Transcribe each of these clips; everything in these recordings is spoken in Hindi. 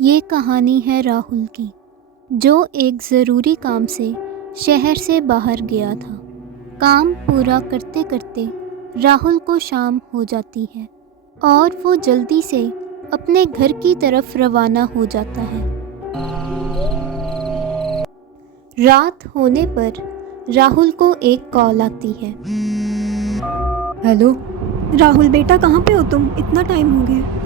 ये कहानी है राहुल की, जो एक ज़रूरी काम से शहर से बाहर गया था। काम पूरा करते करते राहुल को शाम हो जाती है और वो जल्दी से अपने घर की तरफ रवाना हो जाता है। रात होने पर राहुल को एक कॉल आती है। हेलो। राहुल बेटा, कहाँ पे हो तुम? इतना टाइम हो गया।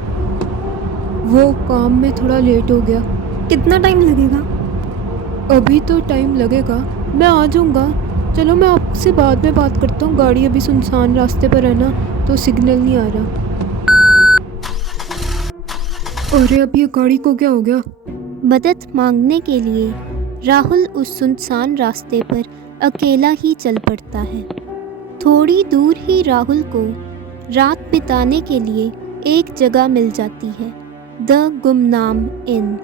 वो काम में थोड़ा लेट हो गया। कितना टाइम लगेगा? अभी तो टाइम लगेगा, मैं आ जाऊँगा। चलो मैं आपसे बाद में बात करता हूँ। गाड़ी अभी सुनसान रास्ते पर है ना, तो सिग्नल नहीं आ रहा। अरे अब ये गाड़ी को क्या हो गया? मदद मांगने के लिए राहुल उस सुनसान रास्ते पर अकेला ही चल पड़ता है। थोड़ी दूर ही राहुल को रात बिताने के लिए एक जगह मिल जाती है, द गुमनाम इन।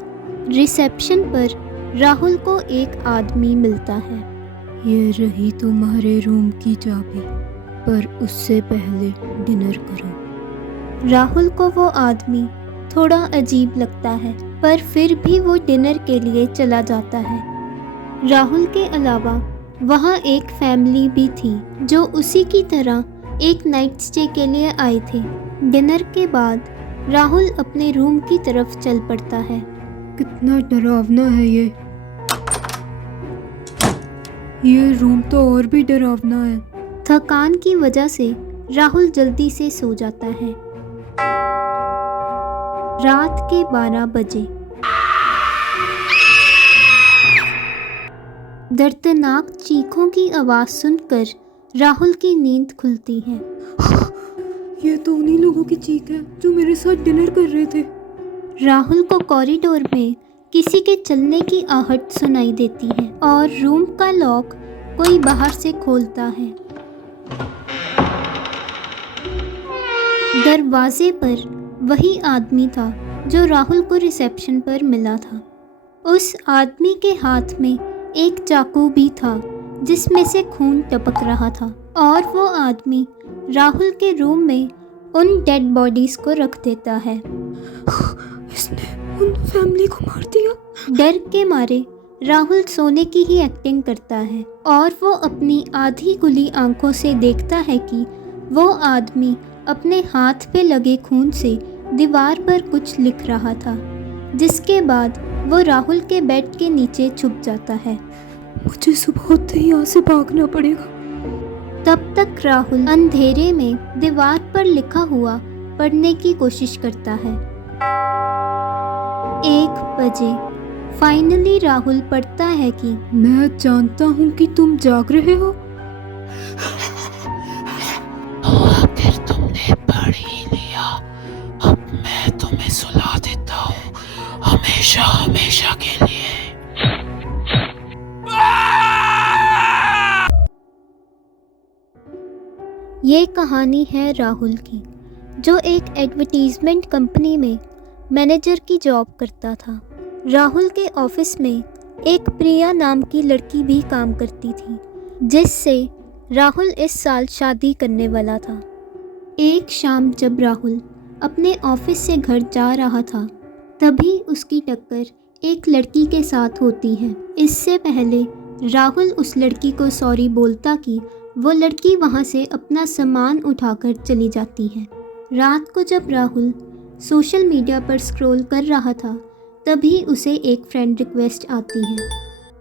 रिसेप्शन पर राहुल को एक आदमी मिलता है। ये रही तुम्हारे रूम की चाबी, पर उससे पहले डिनर करो। राहुल को वो आदमी थोड़ा अजीब लगता है, पर फिर भी वो डिनर के लिए चला जाता है। राहुल के अलावा वहाँ एक फैमिली भी थी, जो उसी की तरह एक नाइट स्टे के लिए आए थे। डिनर के बाद राहुल अपने रूम की तरफ चल पड़ता है। कितना डरावना है ये रूम तो और भी डरावना है। थकान की वजह से राहुल जल्दी से सो जाता है। रात के 12 बजे दर्दनाक चीखों की आवाज़ सुनकर राहुल की नींद खुलती है। ये तो उन्हीं लोगों की चीख है जो मेरे साथ डिनर कर रहे थे। राहुल को कॉरिडोर में किसी के चलने की आहट सुनाई देती है और रूम का लॉक कोई बाहर से खोलता है। दरवाजे पर वही आदमी था जो राहुल को रिसेप्शन पर मिला था। उस आदमी के हाथ में एक चाकू भी था, जिसमें से खून टपक रहा था, और वो आदमी राहुल के रूम में उन डेड बॉडीज को रख देता है। इसने उन फैमिली को मार दिया। डर के मारे राहुल सोने की ही एक्टिंग करता है और वो अपनी आधी खुली आंखों से देखता है कि वो आदमी अपने हाथ पे लगे खून से दीवार पर कुछ लिख रहा था। जिसके बाद वो राहुल के बेड के नीचे छुप जाता है। मुझे सुबह होते ही यहाँ से भागना पड़ेगा। तब तक राहुल अंधेरे में दीवार पर लिखा हुआ पढ़ने की कोशिश करता है। 1 बजे फाइनली राहुल पढ़ता है कि मैं जानता हूँ कि तुम जाग रहे हो। आखिर तुमने पढ़ ही लिया। अब मैं तुम्हें सुला देता हूँ, हमेशा हमेशा के लिए। ये कहानी है राहुल की, जो एक एडवर्टीजमेंट कंपनी में मैनेजर की जॉब करता था। राहुल के ऑफिस में एक प्रिया नाम की लड़की भी काम करती थी, जिससे राहुल इस साल शादी करने वाला था। एक शाम जब राहुल अपने ऑफिस से घर जा रहा था, तभी उसकी टक्कर एक लड़की के साथ होती है। इससे पहले राहुल उस लड़की को सॉरी बोलता कि वो लड़की वहाँ से अपना सामान उठाकर चली जाती है। रात को जब राहुल सोशल मीडिया पर स्क्रॉल कर रहा था, तभी उसे एक फ्रेंड रिक्वेस्ट आती है।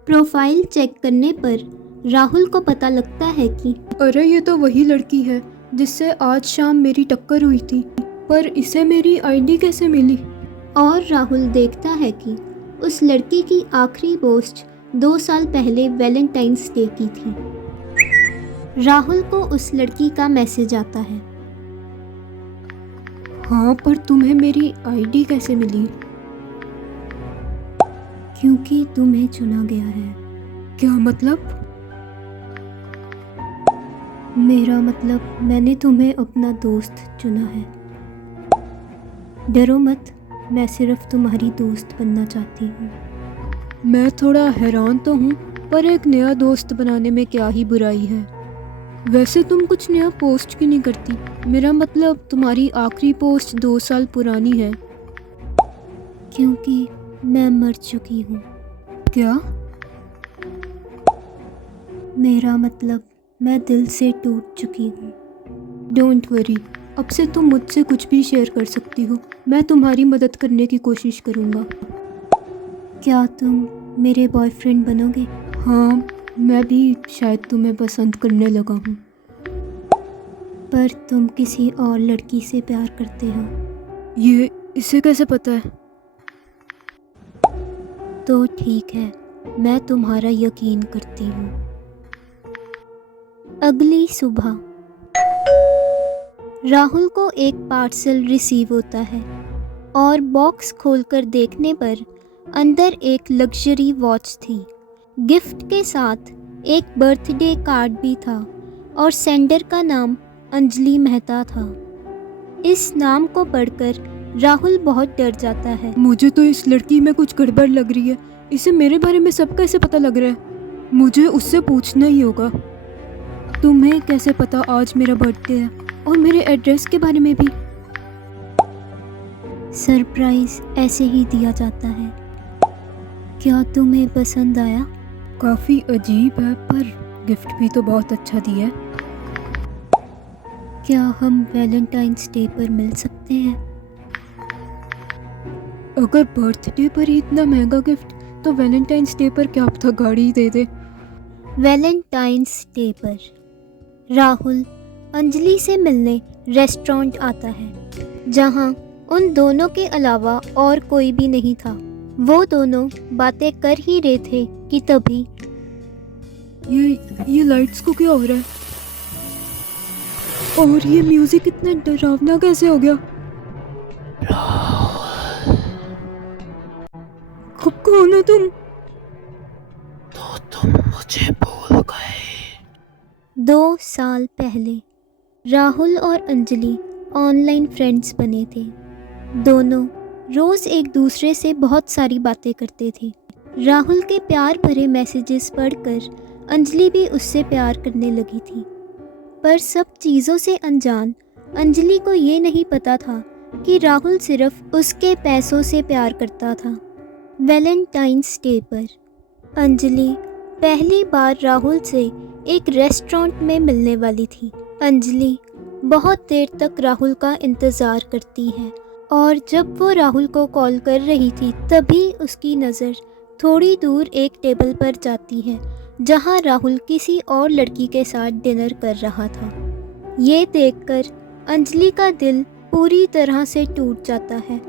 प्रोफाइल चेक करने पर राहुल को पता लगता है कि अरे ये तो वही लड़की है जिससे आज शाम मेरी टक्कर हुई थी, पर इसे मेरी आईडी कैसे मिली? और राहुल देखता है कि उस लड़की की आखिरी पोस्ट 2 साल पहले वैलेंटाइंस डे की थी। राहुल को उस लड़की का मैसेज आता है। हाँ, पर तुम्हें मेरी आईडी कैसे मिली? क्योंकि तुम्हें चुना गया है। क्या मतलब? मेरा मतलब मैंने तुम्हें अपना दोस्त चुना है। डरो मत, मैं सिर्फ तुम्हारी दोस्त बनना चाहती हूँ। मैं थोड़ा हैरान तो हूँ, पर एक नया दोस्त बनाने में क्या ही बुराई है। वैसे तुम कुछ नया पोस्ट क्यों नहीं करती? मेरा मतलब तुम्हारी आखिरी पोस्ट 2 साल पुरानी है। क्योंकि मैं मर चुकी हूँ। क्या? मेरा मतलब मैं दिल से टूट चुकी हूँ। डोंट वरी, अब से तुम मुझसे कुछ भी शेयर कर सकती हो। मैं तुम्हारी मदद करने की कोशिश करूँगा। क्या तुम मेरे बॉयफ्रेंड बनोगे? हाँ, मैं भी शायद तुम्हें पसंद करने लगा हूँ। पर तुम किसी और लड़की से प्यार करते हो। ये इसे कैसे पता है? तो ठीक है, मैं तुम्हारा यकीन करती हूँ। अगली सुबह राहुल को एक पार्सल रिसीव होता है और बॉक्स खोलकर देखने पर अंदर एक लग्जरी वॉच थी। गिफ्ट के साथ एक बर्थडे कार्ड भी था और सेंडर का नाम अंजलि मेहता था। इस नाम को पढ़कर राहुल बहुत डर जाता है। मुझे तो इस लड़की में कुछ गड़बड़ लग रही है। इसे मेरे बारे में सब कैसे पता लग रहा है? मुझे उससे पूछना ही होगा। तुम्हें कैसे पता आज मेरा बर्थडे है? और मेरे एड्रेस के बारे में भी? सरप्राइज ऐसे ही दिया जाता है। क्या तुम्हें पसंद आया? काफ़ी अजीब है, पर गिफ्ट भी तो बहुत अच्छा दिया है। क्या हम वैलेंटाइंस डे पर मिल सकते हैं? अगर बर्थडे पर ही इतना महंगा गिफ्ट, तो वैलेंटाइंस डे पर क्या पता गाड़ी ही दे दे। वैलेंटाइंस डे पर राहुल अंजलि से मिलने रेस्टोरेंट आता है, जहां उन दोनों के अलावा और कोई भी नहीं था। वो दोनों बातें कर ही रहे थे कि तभी ये लाइट्स को क्या हो रहा है? और ये म्यूजिक इतना डरावना कैसे हो गया? कौन हो तुम? तो तुम मुझे भूल गए। 2 साल पहले राहुल और अंजलि ऑनलाइन फ्रेंड्स बने थे। दोनों रोज़ एक दूसरे से बहुत सारी बातें करते थे। राहुल के प्यार भरे मैसेजेस पढ़कर अंजलि भी उससे प्यार करने लगी थी। पर सब चीज़ों से अनजान अंजलि को ये नहीं पता था कि राहुल सिर्फ उसके पैसों से प्यार करता था। वैलेंटाइंस डे पर अंजलि पहली बार राहुल से एक रेस्टोरेंट में मिलने वाली थी। अंजलि बहुत देर तक राहुल का इंतज़ार करती है और जब वो राहुल को कॉल कर रही थी तभी उसकी नज़र थोड़ी दूर एक टेबल पर जाती है, जहां राहुल किसी और लड़की के साथ डिनर कर रहा था। ये देखकर अंजलि का दिल पूरी तरह से टूट जाता है।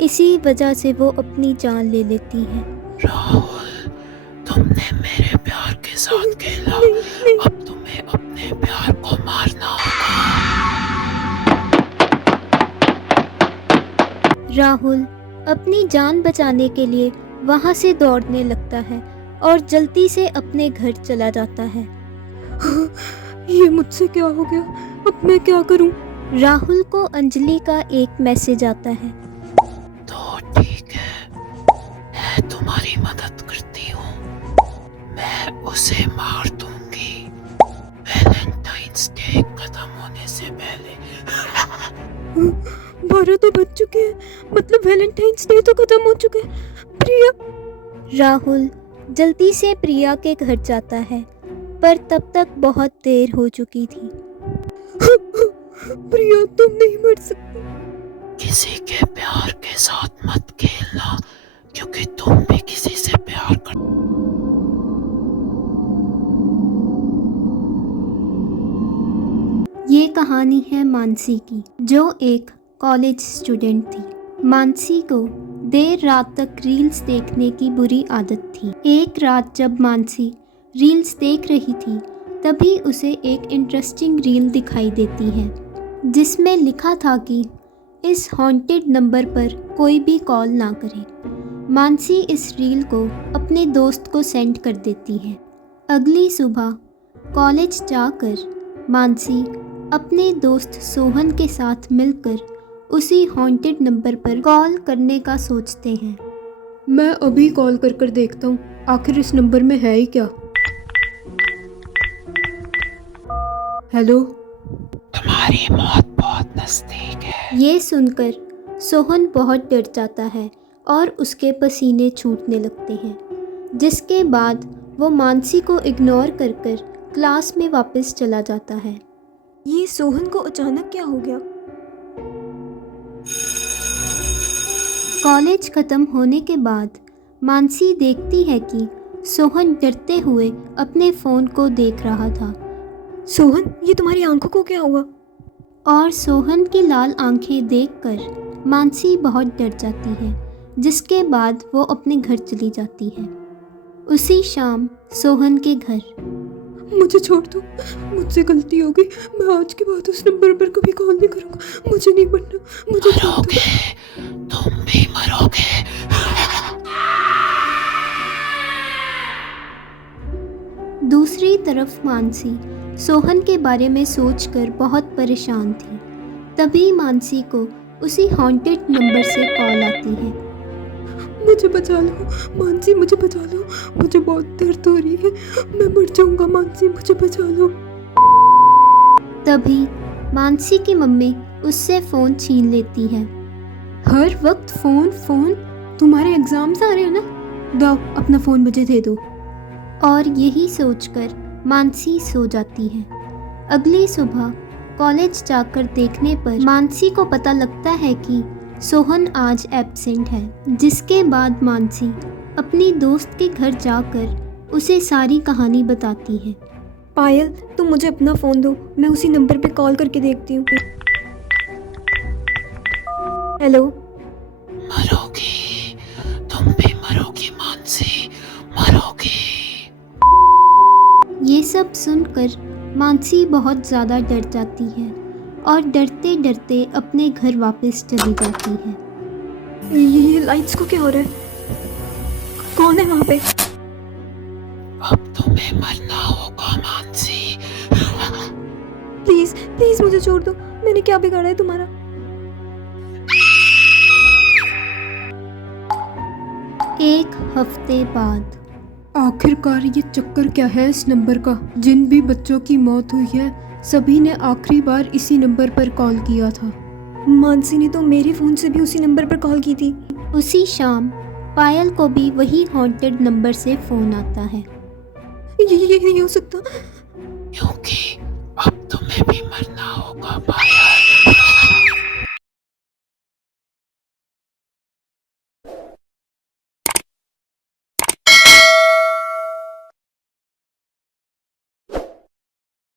इसी वजह से वो अपनी जान ले लेती है। राहुल, तुमने मेरे प्यार के साथ खेला। अब तुम्हें अपने प्यार को मारना होगा। राहुल अपनी जान बचाने के लिए वहां से दौड़ने लगता है और जल्दी से अपने घर चला जाता है। ये मुझसे क्या हो गया? अब मैं क्या करूं? राहुल को अंजलि का एक मैसेज आता है। तो ठीक है, मैं तुम्हारी मदद करती हूँ। मैं उसे मार दूंगी वैलेंटाइंस डे खत्म होने से पहले। 12 तो बज चुके हैं, मतलब वैलेंटाइंस डे तो खत्म हो चुके हैं। प्रिया। राहुल जल्दी से प्रिया के घर जाता है, पर तब तक बहुत देर हो चुकी थी। प्रिया, तुम नहीं मर सकती। किसी के प्यार के साथ मत खेलना, क्योंकि तुम भी किसी से प्यार कर। ये कहानी है मानसी की, जो एक कॉलेज स्टूडेंट थी। मानसी को देर रात तक रील्स देखने की बुरी आदत थी। एक रात जब मानसी रील्स देख रही थी, तभी उसे एक इंटरेस्टिंग रील दिखाई देती है, जिसमें लिखा था कि इस हॉन्टेड नंबर पर कोई भी कॉल ना करे। मानसी इस रील को अपने दोस्त को सेंड कर देती है। अगली सुबह कॉलेज जाकर मानसी अपने दोस्त सोहन के साथ मिलकर उसी हॉन्टेड नंबर पर कॉल करने का सोचते हैं। मैं अभी कॉल कर देखता हूँ, आखिर इस नंबर में है ही क्या। हेलो। तुम्हारी मौत बहुत नजदीक है। ये सुनकर सोहन बहुत डर जाता है और उसके पसीने छूटने लगते हैं, जिसके बाद वो मानसी को इग्नोर कर क्लास में वापस चला जाता है। ये सोहन को अचानक क्या हो गया? कॉलेज ख़त्म होने के बाद मानसी देखती है कि सोहन डरते हुए अपने फ़ोन को देख रहा था सोहन, ये तुम्हारी आंखों को क्या हुआ? और सोहन की लाल आंखें देखकर मानसी बहुत डर जाती है, जिसके बाद वो अपने घर चली जाती है। उसी शाम सोहन के घर। मुझे छोड़ दो, मुझसे गलती हो गई। मैं आज के बाद उस नंबर पर कभी कॉल नहीं करूँगा। मुझे नहीं बनना, मुझे छोड़ दो। मरोगे, तुम भी मरोगे। दूसरी तरफ मानसी सोहन के बारे में सोचकर बहुत परेशान थी। तभी मानसी को उसी हॉन्टेड नंबर से कॉल आती है। मुझे बचा लो मानसी, मुझे बचा लो। मुझे बहुत दर्द हो रही है, मैं मर जाऊंगा। मानसी, मुझे बचा लो। तभी मानसी की मम्मी उससे फ़ोन छीन लेती है। हर वक्त फ़ोन फ़ोन, तुम्हारे एग्ज़ाम्स आ रहे हैं ना, दो अपना फ़ोन मुझे दे दो। और यही सोचकर मानसी सो जाती है। अगली सुबह कॉलेज जाकर देखने पर मानसी को पता लगता है कि सोहन आज एब्सेंट है, जिसके बाद मानसी अपनी दोस्त के घर जाकर उसे सारी कहानी बताती है। पायल, तुम मुझे अपना फ़ोन दो, मैं उसी नंबर पे कॉल करके देखती हूँ। हेलो। मरोगी, तुम भी मरोगी मानसी, मरोगी। ये सब सुनकर मानसी बहुत ज़्यादा डर जाती है और डरते डरते अपने घर वापस चली जाती है। ये लाइट्स को क्या हो रहा है? कौन है वहाँ पे? अब तुम्हें मरना होगा मानसी। प्लीज़ प्लीज़ मुझे छोड़ दो, मैंने क्या बिगाड़ा है तुम्हारा? एक हफ्ते बाद। आखिरकार ये चक्कर क्या है इस नंबर का? जिन भी बच्चों की मौत हुई है सभी ने आखिरी बार इसी नंबर पर कॉल किया था। मानसी ने तो मेरे फ़ोन से भी उसी नंबर पर कॉल की थी। उसी शाम पायल को भी वही हॉन्टेड नंबर से फ़ोन आता है। ये नहीं हो सकता। क्योंकि अब तुम्हें भी मरना